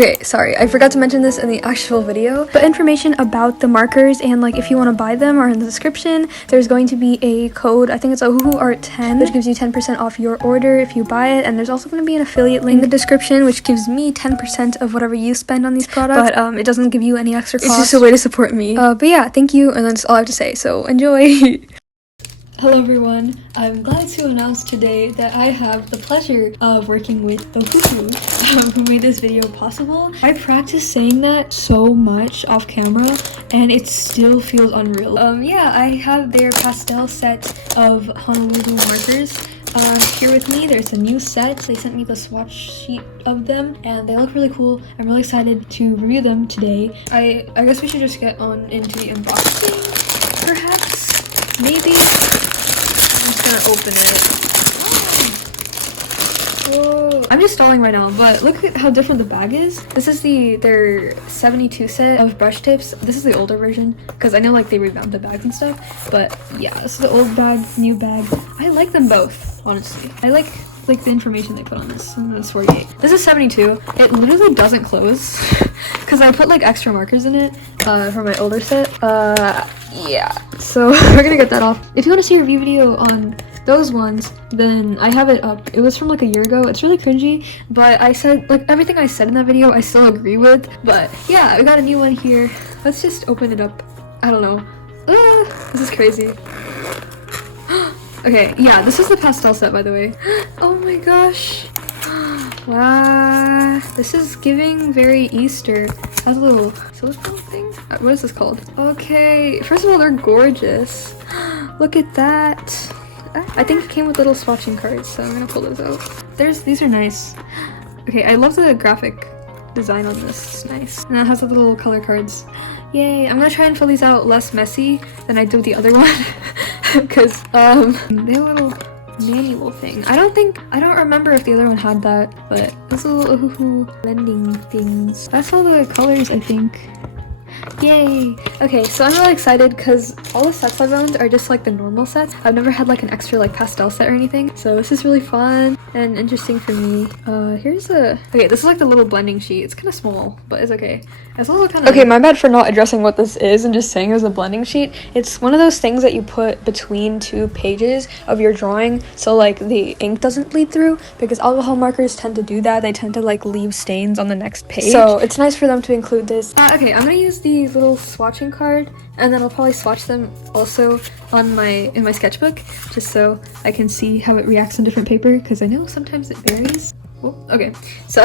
Okay, sorry, I forgot to mention this in the actual video, but information about the markers and like if you want to buy them are in the description. There's going to be a code, I think it's Ohuhu Art 10, which gives you 10% off your order if you buy it, and there's also going to be an affiliate link in the description which gives me 10% of whatever you spend on these products, but it doesn't give you any extra cost. It's just a way to support me. But yeah, thank you, and that's all I have to say, so enjoy! Hello everyone, I'm glad to announce today that I have the pleasure of working with the Ohuhu who made this video possible. I practiced saying that so much off camera and it still feels unreal. Yeah, I have their pastel set of Honolulu markers. Here with me, there's a new set. They sent me the swatch sheet of them and they look really cool. I'm really excited to review them today. I guess we should just get on into the unboxing, perhaps, maybe. I'm just gonna open it. Whoa. I'm just stalling right now, but look at how different the bag is. This is their 72 set of brush tips. This is the older version because I know like they revamped the bags and stuff, but yeah, this is the old bag, new bag. I like them both, honestly. I like the information they put on this. And it's 48. This is 72. It literally doesn't close because I put like extra markers in it for my older set. Yeah, so we're gonna get that off. If you want to see a review video on those ones, then I have it up. It was from like a year ago. It's really cringy, but I said like everything I said in that video I still agree with. But yeah, I got a new one here. Let's just open it up. I don't know. This is crazy. Okay, yeah, this is the pastel set, by the way. Oh my gosh. Wow, this is giving very Easter. It has a little silicone thing. What is this called? Okay, first of all, they're gorgeous. Look at that. I think it came with little swatching cards, so I'm gonna pull those out. These are nice. Okay, I love the graphic design on this. It's nice. And it has the little color cards. Yay, I'm gonna try and fill these out less messy than I do the other one. Because they have a little manual thing. I don't remember if the other one had that, but there's a little Ohuhu blending things. That's all the colors, I think. Yay! Okay, so I'm really excited because all the sets I've owned are just like the normal sets. I've never had like an extra like pastel set or anything, so this is really fun and interesting for me. Okay, this is like the little blending sheet. It's kind of small, but it's okay. It's also kind of... Okay, my bad for not addressing what this is and just saying it was a blending sheet. It's one of those things that you put between two pages of your drawing so like the ink doesn't bleed through, because alcohol markers tend to do that. They tend to like leave stains on the next page. So it's nice for them to include this. Okay, I'm gonna use these little swatching card and then I'll probably swatch them also on in my sketchbook just so I can see how it reacts on different paper, because I know sometimes it varies. Oh, okay, so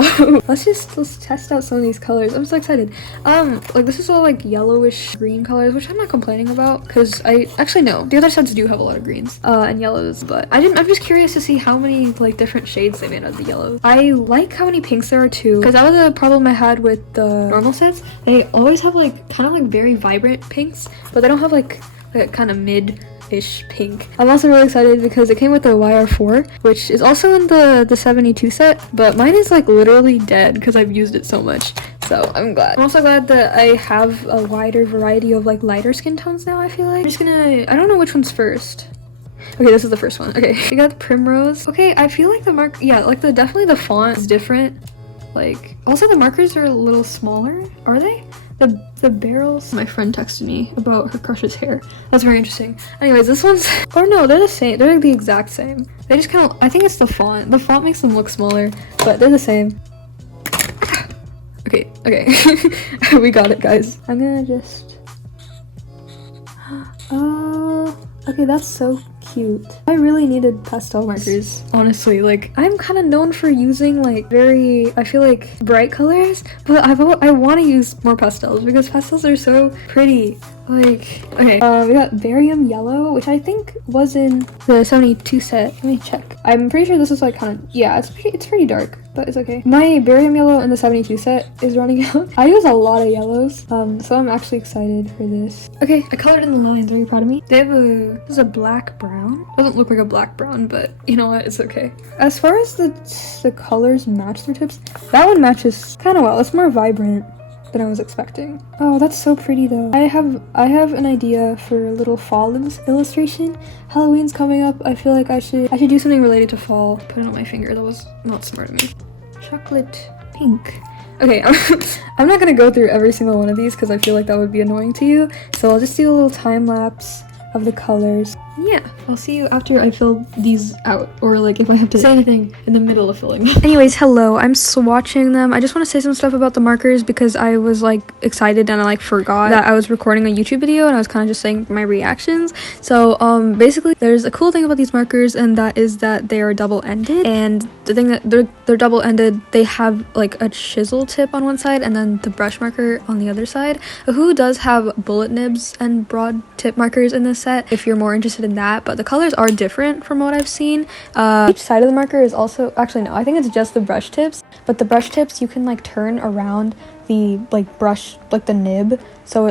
let's test out some of these colors. I'm so excited. Like this is all like yellowish green colors, which I'm not complaining about because I actually know the other sets do have a lot of greens and yellows, but I'm just curious to see how many like different shades they made out of the yellows. I like how many pinks there are too, because that was a problem I had with the normal sets. They always have like kind of like very vibrant pinks, but they don't have like that kind of mid-ish pink. I'm also really excited because it came with the YR4, which is also in the 72 set, but mine is like literally dead because I've used it so much, so I'm glad. I'm also glad that I have a wider variety of like lighter skin tones now. I feel like I'm just gonna, I don't know which one's first. Okay, this is the first one. Okay, we got the primrose. Okay, I feel like definitely the font is different. Like, also the markers are a little smaller. Are they? The barrels. My friend texted me about her crush's hair. That's very interesting. Anyways, this one's, or no, they're the same. They're like the exact same. They just kind of, I think it's the font. The font makes them look smaller, but they're the same. Okay, we got it, guys. I'm gonna just, okay, that's so cute. I really needed pastel markers, honestly. Like, I'm kind of known for using like I feel like bright colors, but I want to use more pastels because pastels are so pretty. Like, okay, we got barium yellow, which I think was in the 72 set. Let me check. I'm pretty sure this is like kind of, yeah, it's pretty dark, but it's okay. My barium yellow in the 72 set is running out. I use a lot of yellows, so I'm actually excited for this. Okay, I colored in the lines. Are you proud of me? They have this is a black brown. Doesn't look like a black brown, but you know what? It's okay. As far as the colors match their tips, that one matches kind of well. It's more vibrant than I was expecting. Oh, that's so pretty though. I have an idea for a little fall illustration. Halloween's coming up. I feel like I should do something related to fall. Put it on my finger. That was not smart of me. Chocolate pink. Okay, I'm not gonna go through every single one of these because I feel like that would be annoying to you. So I'll just do a little time lapse of the colors. Yeah, I'll see you after I fill these out, or like if I have to say anything in the middle of filling them. Anyways, hello, I'm swatching them. I just want to say some stuff about the markers because I was like excited and I like forgot that I was recording a YouTube video and I was kind of just saying my reactions. So basically there's a cool thing about these markers, and that is that they are double-ended, and the thing that they're double-ended, they have like a chisel tip on one side and then the brush marker on the other side. Ohuhu does have bullet nibs and broad tip markers in this set if you're more interested in that, but the colors are different from what I've seen. Each side of the marker is also, actually no, I think it's just the brush tips, but the brush tips you can like turn around the like brush, like the nib, so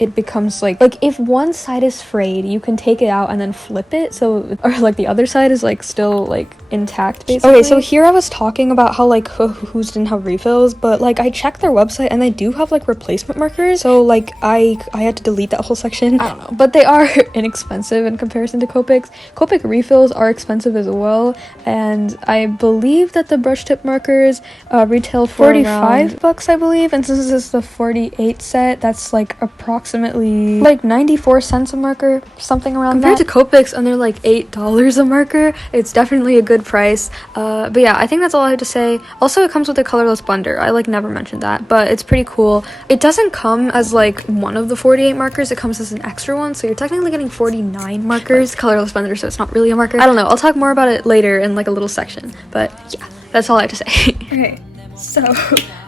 it becomes like if one side is frayed, you can take it out and then flip it, so, or like the other side is like still like intact basically. Okay, so here I was talking about how like Ohuhu's didn't have refills, but like I checked their website and they do have like replacement markers, so like I had to delete that whole section. I don't know, but they are inexpensive in comparison to Copics. Copic refills are expensive as well, and I believe that the brush tip markers retail for 45 bucks, I believe, and since this is the 48 set, that's like approximately like 94 cents a marker, something around that. Compared to Copics, and they're like $8 a marker, it's definitely a good price. But yeah, I think that's all I have to say. Also, it comes with a colorless blender. I like never mentioned that, but it's pretty cool. It doesn't come as like one of the 48 markers, it comes as an extra one, so you're technically getting 49 markers. Colorless blender, so it's not really a marker. I don't know, I'll talk more about it later in like a little section, but yeah, that's all I have to say. Okay, so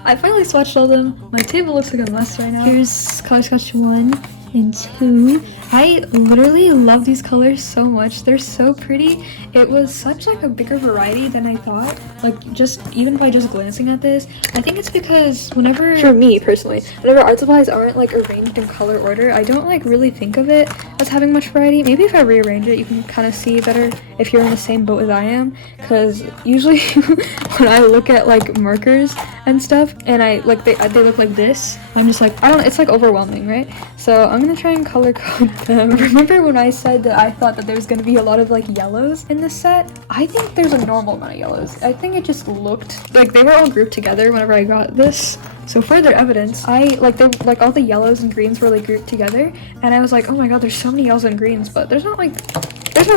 I finally swatched all of them. My table looks like a mess right now. Here's Color Swatch 1 and 2. I literally love these colors so much. They're so pretty. It was such like a bigger variety than I thought. Like just even by just glancing at this, I think it's because whenever, for me personally, whenever art supplies aren't like arranged in color order, I don't like really think of it as having much variety. Maybe if I rearrange it, you can kind of see better if you're in the same boat as I am. Because usually when I look at like markers and stuff, and I like they look like this, I'm just like, I don't know, it's like overwhelming, right? So I'm gonna try and color code them. Remember when I said that I thought that there's gonna be a lot of like yellows in this set? I think there's a normal amount of yellows. I think it just looked like they were all grouped together whenever I got this. So further evidence, I like all the yellows and greens were like grouped together, and I was like, oh my god, there's so many yellows and greens, but there's not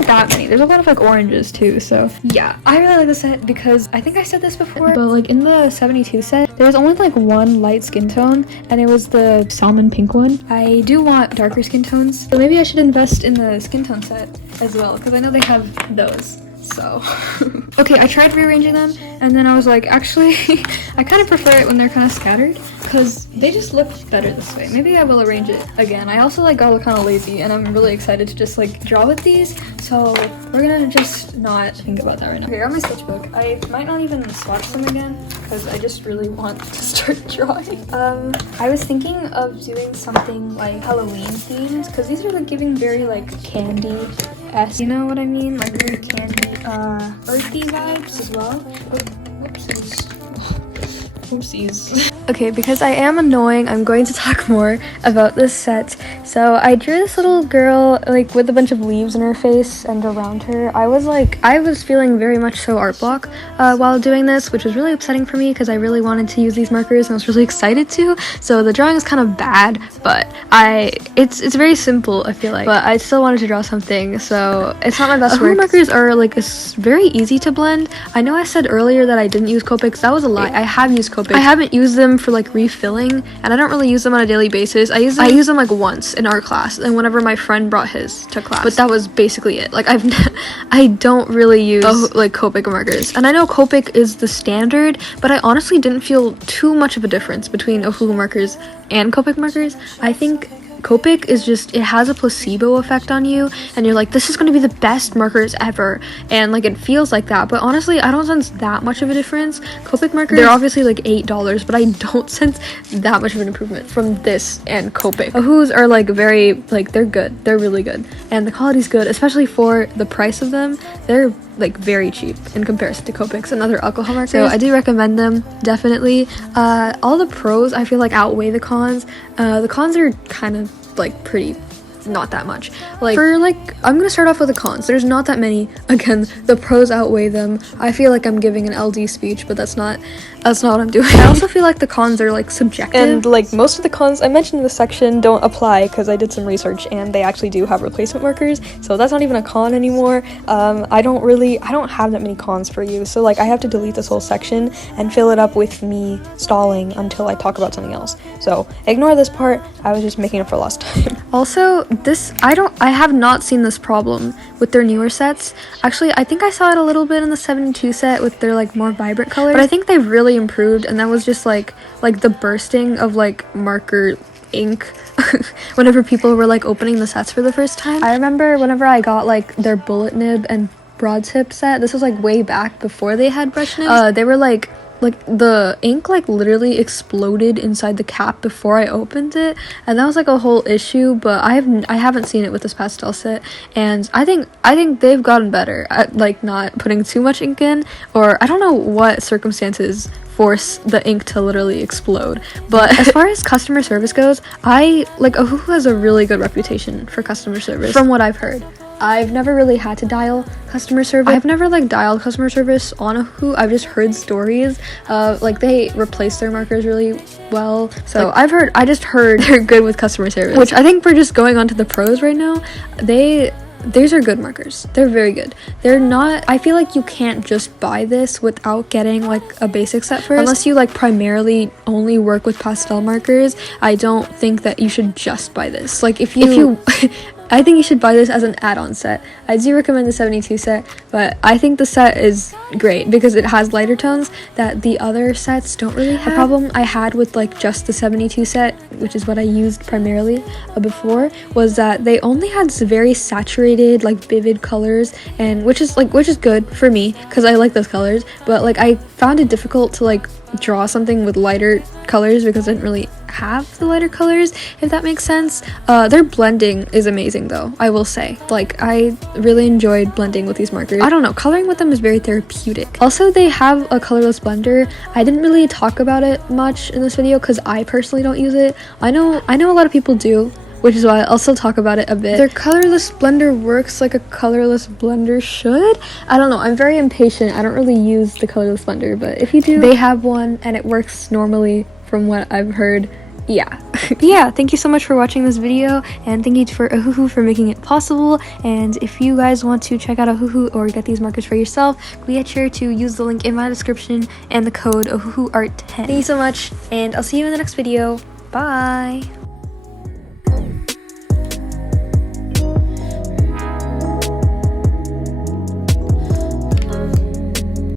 that many. There's a lot of like oranges too. So yeah, I really like this set because I think I said this before, but like in the 72 set, there was only like one light skin tone, and it was the salmon pink one. I do want darker skin tones, so maybe I should invest in the skin tone set as well, because I know they have those. So okay, I tried rearranging them, and then I was like, actually I kind of prefer it when they're kind of scattered because they just look better this way. Maybe I will arrange it again. I also like got kind of lazy, and I'm really excited to just like draw with these, so we're gonna just not think about that right now. Okay, I got my sketchbook. I might not even swatch them again because I just really want to start drawing. I was thinking of doing something like Halloween themed, because these are like giving very like candy-esque, you know what I mean? Like really candy, earthy vibes as well. Whoopsies. Oopsies. Okay, because I am annoying, I'm going to talk more about this set. So I drew this little girl like with a bunch of leaves in her face and around her. I was feeling very much so art block while doing this, which was really upsetting for me because I really wanted to use these markers and I was really excited to. So the drawing is kind of bad, but it's very simple, I feel like, but I still wanted to draw something, so it's not my best work. Markers are like it's very easy to blend. I know I said earlier that I didn't use Copics. That was a lie. I have used Copics. I haven't used them for like refilling, and I don't really use them on a daily basis. I use them like once in art class and whenever my friend brought his to class, but that was basically it. Like I don't really use like Copic markers, and I know Copic is the standard, but I honestly didn't feel too much of a difference between Ohuhu markers and Copic markers. I think Copic is just, it has a placebo effect on you, and you're like, this is going to be the best markers ever, and like it feels like that, but honestly I don't sense that much of a difference. Copic markers, they're obviously like $8, but I don't sense that much of an improvement from this and Copic. Ohuhu's are like very, like they're good, they're really good, and the quality's good, especially for the price of them. They're like very cheap in comparison to Copics and other alcohol markers, so I do recommend them, definitely. All the pros I feel like outweigh the cons. The cons are kind of like pretty not that much. Like, for like, I'm gonna start off with the cons. There's not that many. Again, the pros outweigh them. I feel like I'm giving an LD speech, but that's not what I'm doing. I also feel like the cons are like subjective, and like most of the cons I mentioned in this section don't apply because I did some research and they actually do have replacement markers, so that's not even a con anymore. I don't have that many cons for you, so like I have to delete this whole section and fill it up with me stalling until I talk about something else. So ignore this part. I was just making up for lost time. Also, I have not seen this problem with their newer sets. Actually, I think I saw it a little bit in the 72 set with their like more vibrant colors, but I think they've really improved, and that was just like the bursting of like marker ink whenever people were like opening the sets for the first time. I remember whenever I got like their bullet nib and broad tip set, this was like way back before they had brush nibs. They were like the ink like literally exploded inside the cap before I opened it, and that was like a whole issue. But I haven't seen it with this pastel set, and I think they've gotten better at like not putting too much ink in, or I don't know what circumstances force the ink to literally explode. But as far as customer service goes, Ohuhu has a really good reputation for customer service from what I've heard. I've never really had to dial customer service. I've never like dialed customer service on Ohuhu. I've just heard stories like they replace their markers really well. So like, I just heard they're good with customer service, which I think we're just going on to the pros right now. These are good markers. They're very good. They're not, I feel like you can't just buy this without getting like a basic set first. Unless you like primarily only work with pastel markers, I don't think that you should just buy this. Like if you I think you should buy this as an add-on set. I do recommend the 72 set, but I think the set is great because it has lighter tones that the other sets don't really have. The problem I had with like just the 72 set, which is what I used primarily before, was that they only had very saturated, like vivid colors, and which is good for me because I like those colors, but like I found it difficult to like draw something with lighter colors because I didn't really have the lighter colors, if that makes sense. Their blending is amazing though, I will say. Like I really enjoyed blending with these markers. I don't know, coloring with them is very therapeutic. Also, they have a colorless blender. I didn't really talk about it much in this video because I personally don't use it. I know a lot of people do, which is why I'll still talk about it a bit. Their colorless blender works like a colorless blender should. I don't know, I'm very impatient. I don't really use the colorless blender, but if you do, they have one and it works normally from what I've heard. Yeah. Yeah, thank you so much for watching this video, and thank you for Ohuhu for making it possible. And if you guys want to check out Ohuhu or get these markers for yourself, be sure to use the link in my description and the code OhuhuArt10. Thank you so much, and I'll see you in the next video. Bye!